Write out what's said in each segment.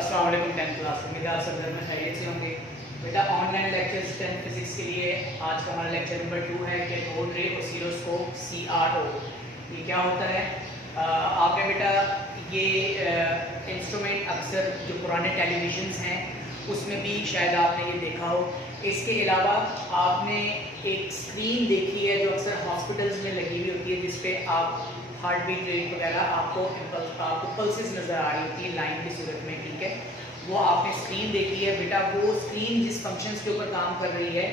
अस्सलाम वालेकुम 10th class. उम्मीद है आप सब घर में खैरियत से होंगे। बेटा ऑनलाइन लेक्चर्स 10th फिजिक्स के लिए आज का हमारा लेक्चर नंबर 2 है कैथोड रे ऑसिलोस्कोप CRO। ये क्या होता है? आपने बेटा ये इंस्ट्रूमेंट अक्सर जो पुराने टेलीविजन्स हैं उसमें भी शायद आपने ये देखा हो। इसके अलावा आपने एक स्क्रीन देखी है जो अक्सर हॉस्पिटल्स में लगी हुई होती है, जिसपे आप हार्ट बीट रेट वगैरह आपको पल्सेस नज़र आ रही होती है लाइन की सूरत में, ठीक है। वो आपने स्क्रीन देखी है बेटा। वो स्क्रीन जिस फंक्शंस के ऊपर काम कर रही है,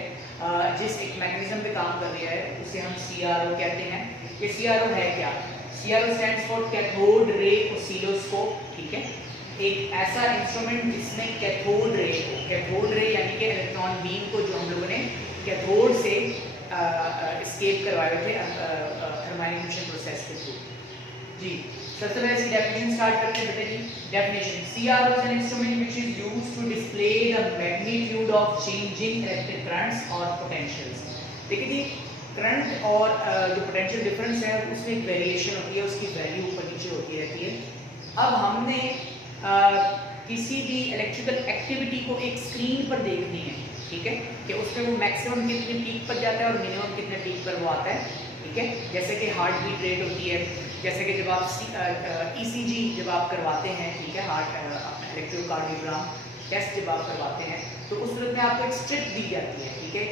जिस एक मैकेनिज्म पे काम कर रही है, उसे हम CRO कहते हैं। ये CRO है क्या? CRO stands for cathode ray oscilloscope, ठीक है। एक ऐसा इंस्ट्रूमेंट जिसमें कैथोड रे यानी कि इलेक्ट्रॉन बीम को जो हम लोगों ने कैथोड से एस्केप करवाए थे थर्मोइलेक्ट्रिक प्रोसेस के थ्रू। जी, सबसे पहले इसकी डेफिनेशन स्टार्ट करते हैं बेटा जी। Definition: CRO is an instrument which is used to display the magnitude of changing electric currents or potentials। देखिए जी, करंट और जो पोटेंशियल डिफरेंस है उसमें एक वेरिएशन होती है, उसकी वैल्यू ऊपर नीचे होती रहती है। अब हमने किसी भी इलेक्ट्रिकल एक्टिविटी को एक स्क्रीन पर देखनी है, ठीक है, कि उसमें वो मैक्सिमम कितने पीक पर जाता है और मिनिमम कितने पीक पर वो आता है, ठीक है। जैसे कि हार्ट बीट रेट होती है, जैसे कि जब आप ECG जब आप करवाते हैं, ठीक है, हार्ट इलेक्ट्रोकार्डियोग्राम टेस्ट जब आप करवाते हैं तो उस सूरत में आपको एक स्ट्रिप दी जाती है, ठीक है,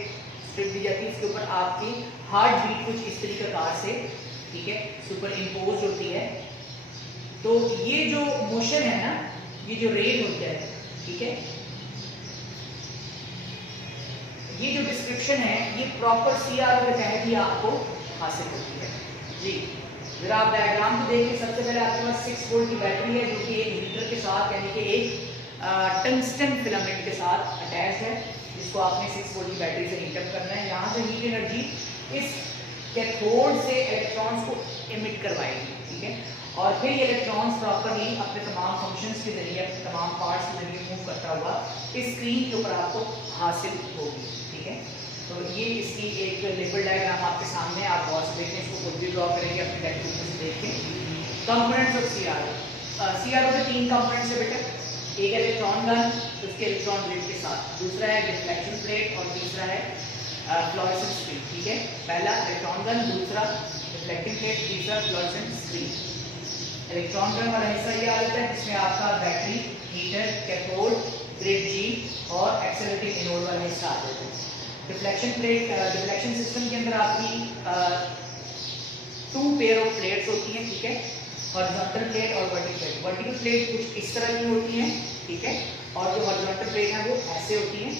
स्ट्रिप दी जाती है। इसके ऊपर आपकी हार्ट बीट कुछ इस तरीके से, ठीक है, सुपर इम्पोज होती है। तो ये जो मोशन है ना, ये जो रेट होता है, ठीक है, ये जो डिस्क्रिप्शन है ये प्रॉपर CRO के तहत ही आपको हासिल होती है। जी, जरा आप डायग्राम को देखिए। सबसे पहले आपके पास 6 वोल्ट की बैटरी है जो कि एक हीटर के साथ यानी कि एक टंगस्टन फिलामेंट के साथ अटैच है, जिसको आपने 6 वोल्ट की बैटरी से हीट अप करना है। यहाँ से हीट एनर्जी इस कैथोड से इलेक्ट्रॉन्स को एमिट करवाएगी, ठीक है, और फिर ये इलेक्ट्रॉन्स प्रॉपरली अपने तमाम फंक्शंस के जरिए, अपने तमाम पार्ट्स के जरिए मूव करता हुआ इस स्क्रीन के ऊपर आपको हासिल होगी, ठीक है। तो ये इसकी एक लेवल डायग्राम आपके सामने, आप गौर से देखें, इसको खुद भी ड्रॉ करेंगे अपने टेक्स्ट बुक से देख के। कंपोनेंट्स ऑफ CRO के 3 कंपोनेंट्स है बेटा। एक है इलेक्ट्रॉन गन, उसके इलेक्ट्रॉन ग्रिड के साथ, दूसरा है डिफ्लेक्शन प्लेट और तीसरा है फ्लोरेसेंस स्क्रीन, ठीक है। पहला इलेक्ट्रॉन गन, दूसरा डिफ्लेक्टिंग प्लेट, तीसरा फ्लोरेसेंस स्क्रीन। इलेक्ट्रॉन गन वाला हिस्सा ये आ जाता है जिसमें आपका battery, heater, cathode, grid G और एक्सेलरेटिंग एनोड वाला हिस्सा आ जाता है। डिफ्लेक्शन प्लेट, डिफ्लेक्शन सिस्टम के अंदर आपकी 2 पेयर ऑफ प्लेट्स होती हैं, ठीक है, हॉरिजॉन्टल प्लेट और वर्टिकल प्लेट। वर्टिकल प्लेट कुछ इस तरह की होती हैं, ठीक है, और जो हॉरिजॉन्टल प्लेट है वो ऐसे होती हैं।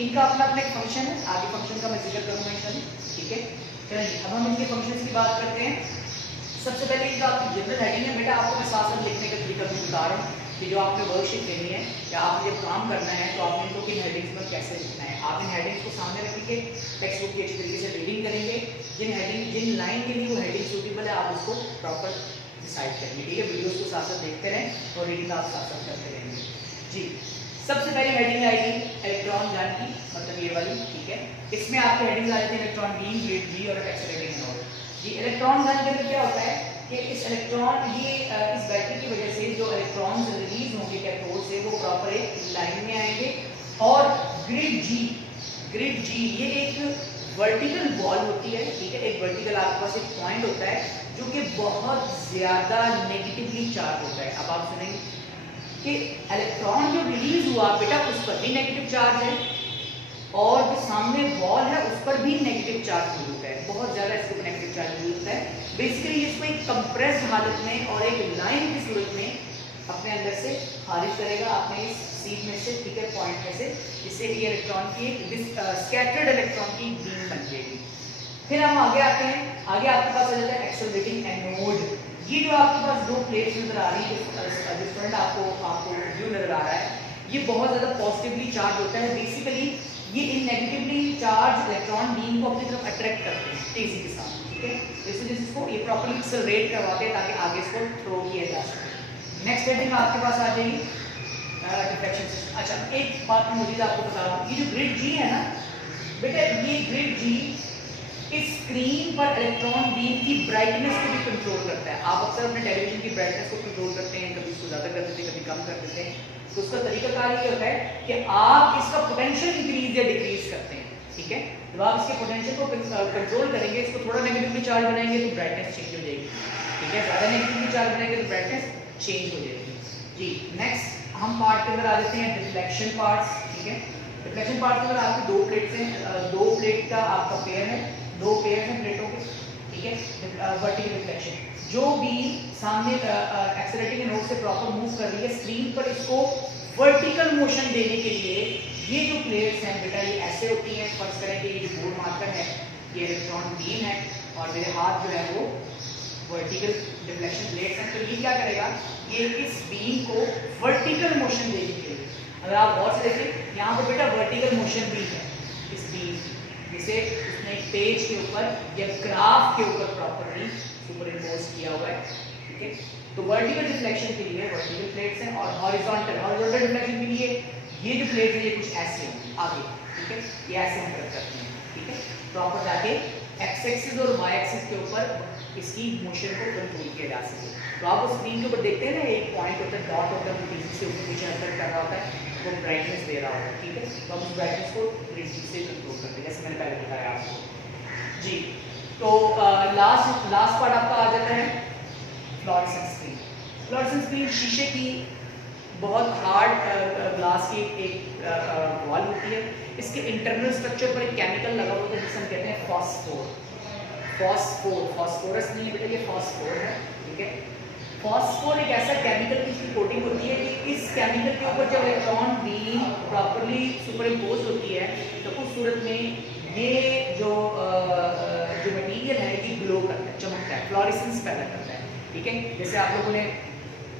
इनका अपना अपना एक फंक्शन है, आगे फंक्शन का मैं जिक्र करूंगा इंशाल्लाह, ठीक है। चलिए अब हम इनके फंक्शंस की बात करते हैं। सबसे पहले इनका आपकी जनरल हेडिंग है बेटा। आपको मैं साथ लिखने का तरीका भी बता रहा हूँ कि जो आपने वर्कशीट लेनी है या आपने जब काम करना है तो आपने इनको किन हेडिंग्स पर कैसे लिखना है। आप इन हेडिंग्स को सामने रखेंगे, टेक्स्ट बुक की अच्छी तरीके से रीडिंग करेंगे, जिन लाइन के लिए वो हेडिंग सूटेबल है आप उसको प्रॉपर डिसाइड करेंगे, ठीक है। वीडियोस को साथ साथ देखते रहें और रीडिंग आप साथ साथ करते रहेंगे। जी, सबसे पहले हेडिंग आएगी इलेक्ट्रॉन गन की, मतलब ये वाली, ठीक है। इसमें आपके हेडिंग आ जाती है इलेक्ट्रॉन बीम, ग्रिड G और एक्सेलरेटिंग एनोड। जी, इलेक्ट्रॉन गन के अंदर क्या होता है कि इस बैटरी की वजह से जो इलेक्ट्रॉन्स रिलीज होंगे कैथोड से वो प्रॉपर एक लाइन में आएंगे। और ग्रिड G ये एक वर्टिकल बॉल होती है, ठीक है, एक वर्टिकल आपके पास एक पॉइंट होता है जो कि बहुत ज्यादा नेगेटिवली चार्ज होता है। अब आप सुनेंगे कि इलेक्ट्रॉन जो रिलीज हुआ बेटा उस पर भी नेगेटिव चार्ज है और जो सामने बॉल है उस पर भी नेगेटिव चार्ज मौजूद है, बहुत ज्यादा इसके ऊपर नेगेटिव चार्ज मौजूद है। बेसिकली इसको एक कंप्रेस्ड हालत में और एक लाइन की सूरत में अपने अंदर से खारिज करेगा, अपने इस सीट में से, ठीक है, पॉइंट में से, जिससे कि इलेक्ट्रॉन की एक स्कैटर्ड इलेक्ट्रॉन की बीम बन जाएगी। फिर हम आगे आते हैं। आगे आपके पास आ जाता है एक्सेलरेटिंग एनोड। ये जो आपके पास 2 प्लेट्स नजर आ रही है, डिफरेंट आपको व्यू नजर आ रहा है, ये बहुत ज्यादा पॉजिटिवली चार्ज होता है। बेसिकली ये इन नेगेटिवली चार्ज इलेक्ट्रॉन बीम को अपनी तरफ अट्रैक्ट करते हैं तेजी के साथ, ठीक है। जैसे इसको ये प्रॉपर्ली एक्सेलरेट करवाते हैं ताकि आगे इसको थ्रो किया जा सके। नेक्स्ट हेडिंग आपके पास आ जाएगी डिफ्लेक्शन सिस्टम। अच्छा, एक बात मैं मुझे आपको बता दूं, ये जो ग्रिड G है ना बेटा, ये ग्रिड G इस स्क्रीन पर इलेक्ट्रॉन बीम की ब्राइटनेस को भी कंट्रोल करता है। आप अक्सर अपने टेलीविजन की ब्राइटनेस को कंट्रोल करते हैं, कभी इसको ज़्यादा कर देते हैं, कभी कम कर देते हैं। तो उसका तरीकाकार ये होता है कि आप इसका पोटेंशियल इंक्रीज या डिक्रीज करते हैं, ठीक है। जब आप इसके पोटेंशियल को कंट्रोल करेंगे, इसको थोड़ा नेगेटिवली चार्ज बनाएंगे तो ब्राइटनेस चेंज हो जाएगी, ठीक है। ज़्यादा नेगेटिवली चार्ज बनाएंगे तो ब्राइटनेस चेंज हो जाएगी जी। नेक्स्ट हम पार्ट के अंदर आ जाते हैं डिफ्लेक्शन पार्ट्स, ठीक है। डिफ्लेक्शन पार्ट के अंदर आपकी दो प्लेट्स हैं, दो प्लेट का आपका पेयर है, दो पेयर हैं प्लेटों के, ठीक है। वर्टिकल डिफ्लेक्शन, जो भी सामने एक्सेलरेटिंग नोड से प्रॉपर मूव कर रही है स्क्रीन पर, इसको वर्टिकल मोशन देने के लिए ये जो प्लेट्स हैं बेटा ये ऐसे होती हैं। फर्स्ट करें कि ये जो बोर्ड मार्कर है ये इलेक्ट्रॉन बीम है और मेरे हाथ जो है वो वर्टिकल डिफ्लेक्शन प्लेट्स हैं। तो ये क्या करेगा, ये इस बीम को वर्टिकल मोशन देने के लिए, अगर आप गौर से देखें यहाँ पर बेटा वर्टिकल मोशन भी है इस बीम की, जिसे उसने एक पेज के ऊपर या ग्राफ के ऊपर प्रॉपरली सुपरइम्पोज किया हुआ है, ठीक है। तो वर्टिकल डिफ्लेक्शन के लिए वर्टिकल प्लेट्स हैं और हॉरिजॉन्टल डिफ्लेक्शन के लिए ये जो प्लेट है ये कुछ ऐसे हैं आगे, ठीक है। ये ऐसे हम करते हैं, ठीक है। प्रॉपर जाके एक्स एक्सिस और वाई एक्सिस के ऊपर इसकी मोशन को कंट्रोल किया जा सके। तो आप उस स्क्रीन के ऊपर देखते हैं ना, एक पॉइंट होता है, डॉट होता है, तेजी से ऊपर पीछे अंतर कर रहा होता है, वो ब्राइटनेस दे रहा होता है, ठीक है। तो हम उस ब्राइटनेस को तेजी से कंट्रोल करते हैं, जैसे मैंने पहले बताया आपको जी। तो लास्ट पार्ट आपका आ जाता है फ्लोरेसेंस स्क्रीन। फ्लोरेसेंस स्क्रीन शीशे की बहुत हार्ड ग्लास की एक वॉल होती है। इसके इंटरनल स्ट्रक्चर पर एक केमिकल लगा हुआ है जिसे हम कहते हैं फॉस्फोरस नहीं है बेटा, ये फॉस्फोर है, ठीक है। फॉस्फोर एक ऐसा केमिकल की कोटिंग होती है कि इस केमिकल के ऊपर जब इलेक्ट्रॉन बीम प्रॉपर्ली सुपरइम्पोज होती है तो उस सूरत में ये जो मटेरियल है ये ग्लो करता है, चमकता है, फ्लोरेसेंस पैदा करता है, ठीक है। जैसे आप लोगों ने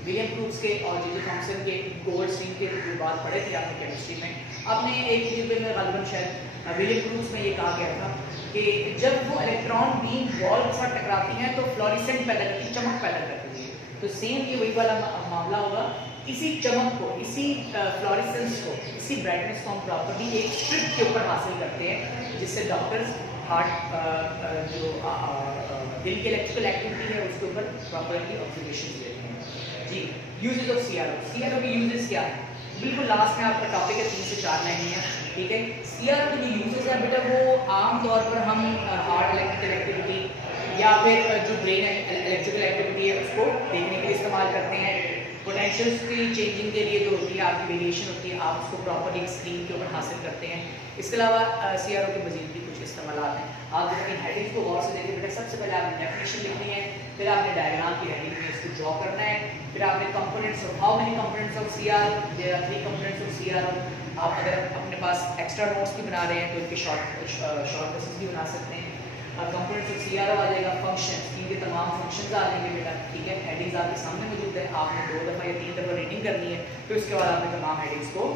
विलियम क्रूक्स के और जे जे थॉमसन के गोल्डस्टीन के जो बात पढ़े थे आपने केमिस्ट्री में, आपने एक चीज में गालिबन शायद विलियम क्रूक्स में ये कहा गया था कि जब वो इलेक्ट्रॉन बीम वॉल के साथ टकराती हैं तो फ्लोरेसेंट पैदा करती है, चमक पैदा करती है। तो सेम ये वही वाला मामला होगा, इसी चमक को, इसी फ्लोरेसेंस को, इसी ब्राइटनेस को हम प्रॉपर्ली एक स्ट्रिप के ऊपर हासिल करते हैं, जिससे डॉक्टर्स हार्ट जो दिल की इलेक्ट्रिकल एक्टिविटी है उसके ऊपर प्रॉपर्ली ऑब्जर्वेशन लेते हैं जी। यूजेस ऑफ सीआरओ के यूजेस क्या है, बिल्कुल लास्ट में आपका टॉपिक है, 3 से 4 लाइन है, ठीक है। सीआरओ के जो यूजेस है बेटा वो आम तौर पर हम हार्ट इलेक्ट्रिकल एक्टिविटी या फिर जो ब्रेन इलेक्ट्रिकल एक्टिविटी है उसको देखने के लिए इस्तेमाल करते हैं। पोटेंशियल्स की चेंजिंग के लिए जो होती है आपकी वेरिएशन होती है, आप उसको प्रॉपर्ली स्क्रीन के ऊपर हासिल करते हैं। इसके अलावा सीआरओ के मजीद भी कुछ इस्तेमाल हैं। आप जब अपनी हेडिंग को गौर से देखें बेटा, सबसे पहले आपने डेफिनेशन लिखनी है, फिर आपने डायग्राम की हेडिंग में इसको ड्रॉ करना है, फिर आपने components of how many components of CRO, there are 3 components of CRO. आप अगर अपने पास एक्स्ट्रा नोट्स भी बना रहे हैं तो इनके शॉर्ट भी बना सकते हैं। कंपोनेंट्स ऑफ सीआरओ आ जाएगा, फंक्शन, इनके तमाम फंक्शंस आ जाएंगे बेटा, ठीक है। हेडिंग्स आपके सामने मौजूद है, आपने 2 दफ़ा या 3 दफ़ा रीडिंग करनी है, फिर उसके बाद आपने तमाम हेडिंग्स को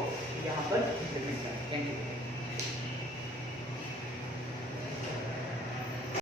यहाँ पर इंप्लीमेंट करना है। Thank you.